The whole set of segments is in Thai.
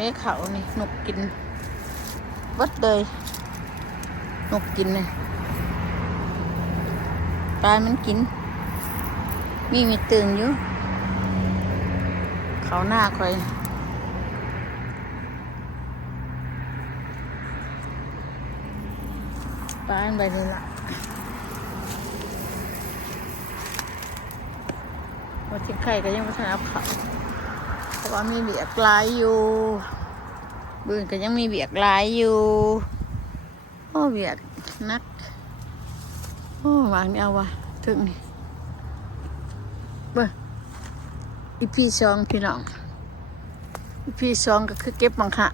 นี้เขานี่นกกินวัดเลยนกกินเลยปลามันกินมีตึงอยู่เขาหน้าคอยปลาไปเลยละวันที่ไข่ก็ยังไม่ทันเอาเขาเพราะว่ามีเบียกลายอยู่บืนก็ยังมีเบียกลายอยู่โอ้เบียกนักโอ้วางนี่เอาวะถึงนี่เบ้ออีพี่ซองพี่น้องอีพี่ซองก็คือเก็บมังคะ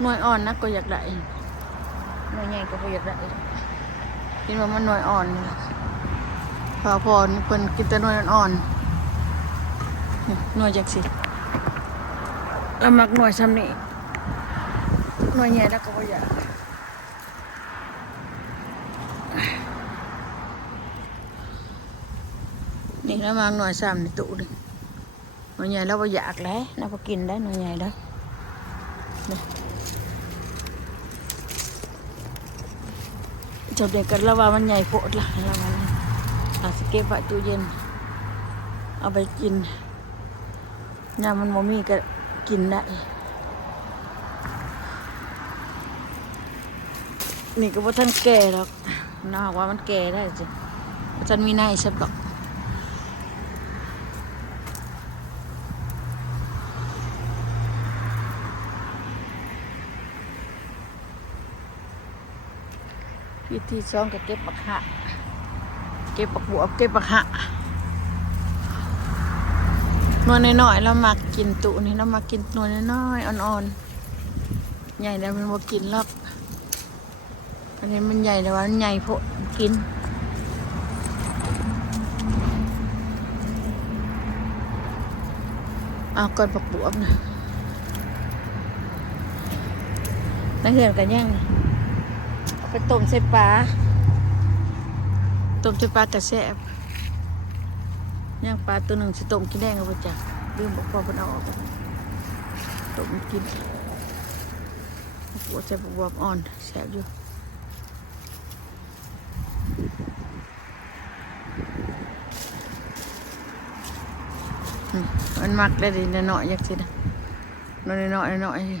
หน่วยอ่อนนะก็อยากได้หน่วยใหญ่ก็อยากได้กินว่ามันหน่วยอ่อนพอนี่เพิ่นกินแต่หน่วยอ่อนหน่วยจักสิแล้วมักหน่วยซ้ำนี่หน่วยใหญ่แล้วก็บ่อยากนี่แล้วมักหน่วยซ้ำในตู้นึงหน่วยใหญ่แล้วบ่อยากแล้วแล้วก็กินได้หน่วยใหญ่ได้จบเด็กกันแล้วว่ามันใหญ่โพดละแล้วมันอาจจะเก็บไว้ตู้เย็นเอาไปกินยามมันบ่มีก็กินได้นี่ก็บ่ทันแก่หรอกน่าว่ามันแก่ได้จ้ะบ่ทันมีในใช่ปะพิธีซ้อมก็เก็บบักหะเก็บบักบวบเก็บบักหะนวลน้อยๆเรามากินตุนี่เรามากินนวลน้อยๆอ่อนๆใหญ่แล้วมันบ่กินหรอกอันนี้มันใหญ่แต่ว่ามันใหญ่โพดกินเอาก่อนบักบวบนะนักเรียนกันยังเอาไปต้มใส่ปลาต้มใส่ปลากระแซบย่างปลาตัวหนึ่งสิต้มกินได้ก็บ่จักลืมบอกพ่อเพิ่นเอาออกต้มกินหัวใจบวบอ่อนแซ่บอยู่มันมักได้ดีน้อยๆจักสินะน้อยๆนี่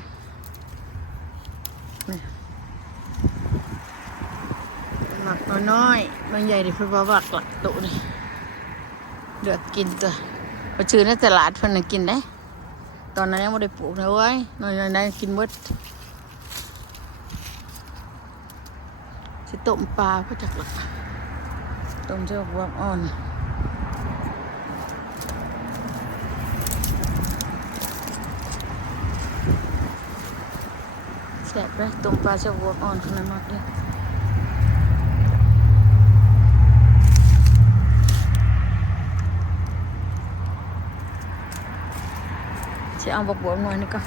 มักน้อยๆมันใหญ่ดิเพิ่นบ่มักละตุนี่เลือกกินตัวไปซื้อในตลาดเพิ่นน่ะกินได้ตอนนั้นยังไม่ได้ปลูกนะเว้ยน้อยๆได้กินหมดสิต้มปลาก็จักหลักต้มเจ้าบวบอ่อนแซ่บเลยต้มปลาเจ้าบวบอ่อนขนาดนั้นเลยจะเอาบวบหน่อยนี่ก็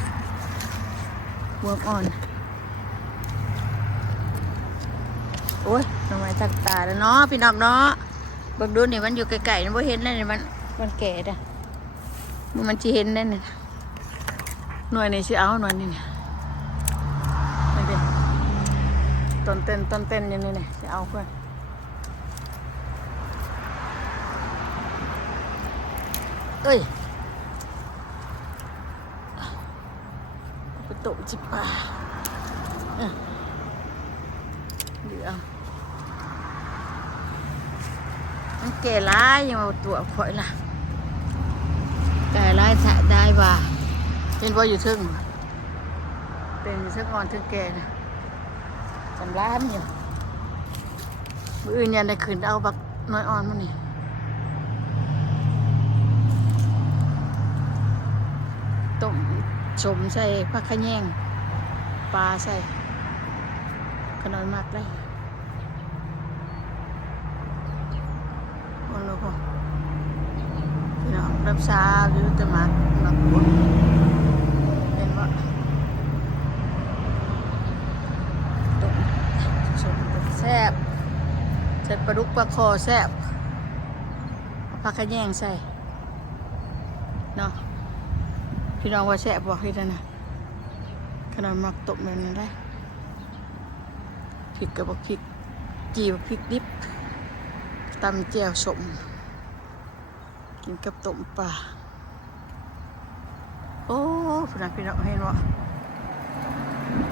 บวบอ่อนโอ้ยทำไมตักตาแล้วเนาะพี่น้องเนาะบักดูนี่มันอยู่ไกลๆมันไม่เห็นเลยนี่มันแก่ด่ะมันจะเห็นได้เนี่ยหน่วยนี่สิเอาหน่วยนี่เนี่ยนี่ดิต้นเต้นอย่างนี้เนี่ยสิเอาเพื่อนเอ้ยไปตกจิบป่าเดี๋ยวมันแก่ร้ายยังเอาตัวข่อยล่ะแก่ร้ายถ่ายได้บ่าเป็นว่าอยู่ทึ่งเป็นอยู่ทึ่งอ่อนทึ่งแก่นะสำล้านอยู่มืออื่นยันได้ขืนเอาบักน้อยอ่อนมานี่ต้มสมใส่ผักขะแยงปลาใส่ขนมมากเลยโอ้โหพี่น้องรับซาอยู่แต่มากนักบุญเห็นว่าต้มสมแซ่บใส่ ปลาดุกปลาคอแซ่บเอาผักขะแยงใส่เนาะพี่น้องว่าแซ่บบอกให้ด้วยนะขนาดมักตบแบบนั้นได้พริกกับพริกจีบพริกดิบตำแจ่วสมกินกับต้มปลาโอ้พี่น้องเห็นว่า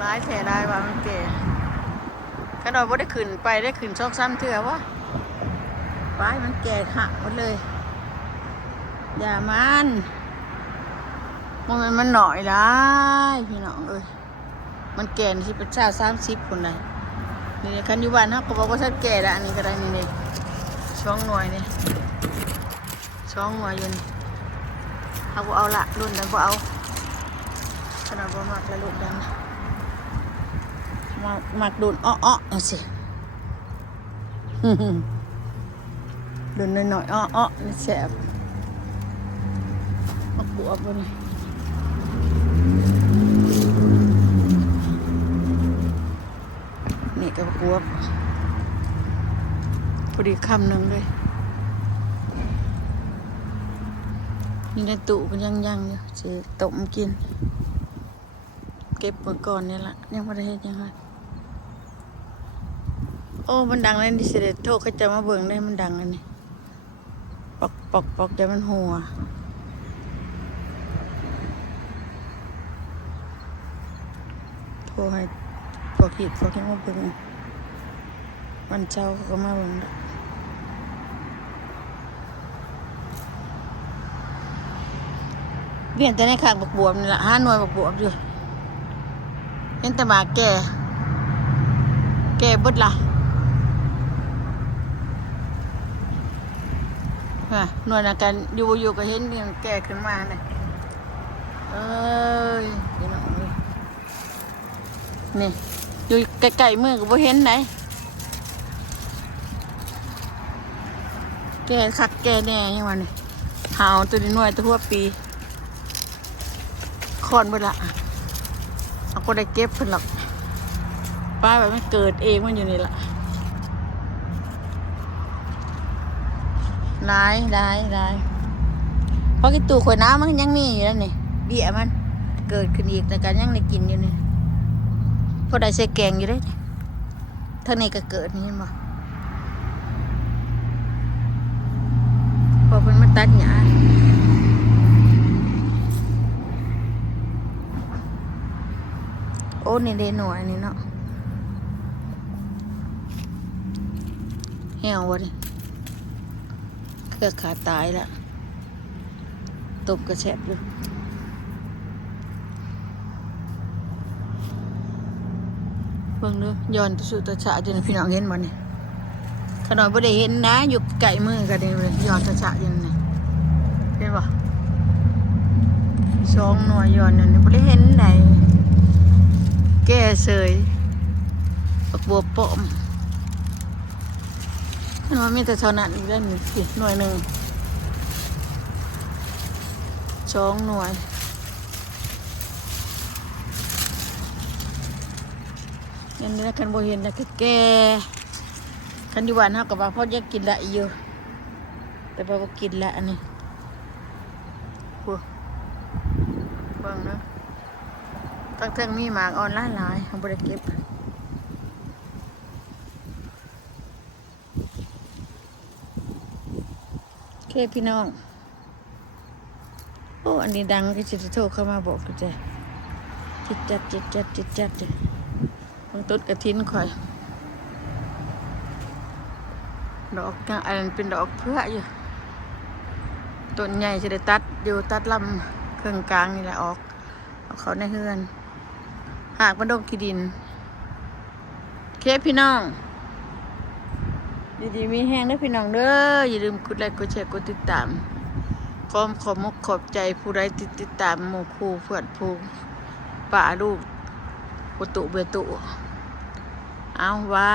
ร้ายแท้ได้ว่ามันแก่ขนาดว่าได้ขึ้นไปได้ขึ้นช่องซ้ำเถื่อวะไปมันแก่หักหมดเลยอย่ามันหน่อยได้พี่น้องเอ้ยมันแก่ที่เป็น30คนเลยนี่คันอยู่บ้านเขาก็บอกว่าถ้าแก่ละอันนี้ก็ได้นี่ช่องหน่วยนี่ช่องหน่วยอยู่นี่เขาก็เอาละรุ่นนั้นก็เอาขนาดว่ามากละรุ่นนั้นมากดุนอ้อเอาสิดุนหน่อยอ้อนี่แสบมักบวบเลยนี่ก็บวบพอดีคำหนึ่งเลยนี่ในตู้ก็ยังอยู่จะต้มกินเก็บไว้ก่อนนี่แหละยังไม่ได้เห็นยังไงโอ้มันดังเลยดิสิเดโทษเขาจะมาเบิ่งได้มันดังเลยนี่ปอกจะมันหัวโทรให้พวกหิดพวกนี้มาเบิ่งวันเช้าเขาก็มาเบิ่งเวียนแต่ในข้างบักบวบนี่แหละ5 หน่วยบักบวบอยู่เห็นแต่หมาแก่เบิดละหน่วยนักการอยู่ก็เห็นเนี่ยแก่ขึ้นมาเนี่ยเอ้ยพี่น้องนี่อยู่ไกลๆมือก็บ่เห็นไหนแก่คักแก่แน่ยังวันนี้หาวตัวนี้หน่วยตัวหัวปีคอนเบิดละเอาก็ได้เก็บเพิ่นหรอกป้าแบบมันเกิดเองมันอยู่นี่แหละร้ายเพราะกินตู่ข่อยน้ำมันยังมีอยู่แล้วนี่เบี้ยมันเกิดขึ้นอีกแต่การยังได้กินอยู่นี่พอได้ใส่แกงอยู่ได้ท่านี้ก็เกิดนี่เห็นบ่พอเพิ่นมาตัดหญ้าโอ้นี่เดหน่อยนี่เนาะเหี่ยววะดิเครือขาตายแล้วตบกระแฉบอยู่เบิ่งเด้อย้อนสุดตาฉะจนพี่น้องเห็นบ่นี่ขนาดบ่ได้เห็นนะอยู่ไกลมือกันเลยย้อนตาฉะจนนี่เห็นบ่2 หน่วยย้อนนั่นบ่ได้เห็นไหนแก่เสยบักบัวป้อมมันมีแต่เท่านั้นอีกแล้วนี่สิหน่วยหนึ่ง2 หน่วยยันนี้นะคันโบเห็นนะก็แก่คันอยู่บ้านเฮากับว่าพ่อแยกกินละอยู่แต่พ่อก็กินละอันนี้พวกเบิ่งเนาะตั้งแต่มีหมากอ่อนหลายเขาบ่ได้เก็บโอเคพี่น้องโอ้อันนี้ดังก็จะโทรเข้ามาบอกกูจ้ะจิตจัดบางต้นกระถินข่อยดอกอันนั้นเป็นดอกเพื่ออยู่ต้นใหญ่จะได้ตัดอยู่ตัดลำเครื่องกลางนี่แหละออกเอาเขาในเฮือนหากมันดงขี้ดินเคพี่น้องดีๆมีแห้งได้พี่น้องเด้ออย่าลืมกดไลค์กดแชร์กดติดตามขอบใจผู้ใดติดตามหมู่คู่เพื่อนผู้ป่าลูกประตูเบือตุเอาไว้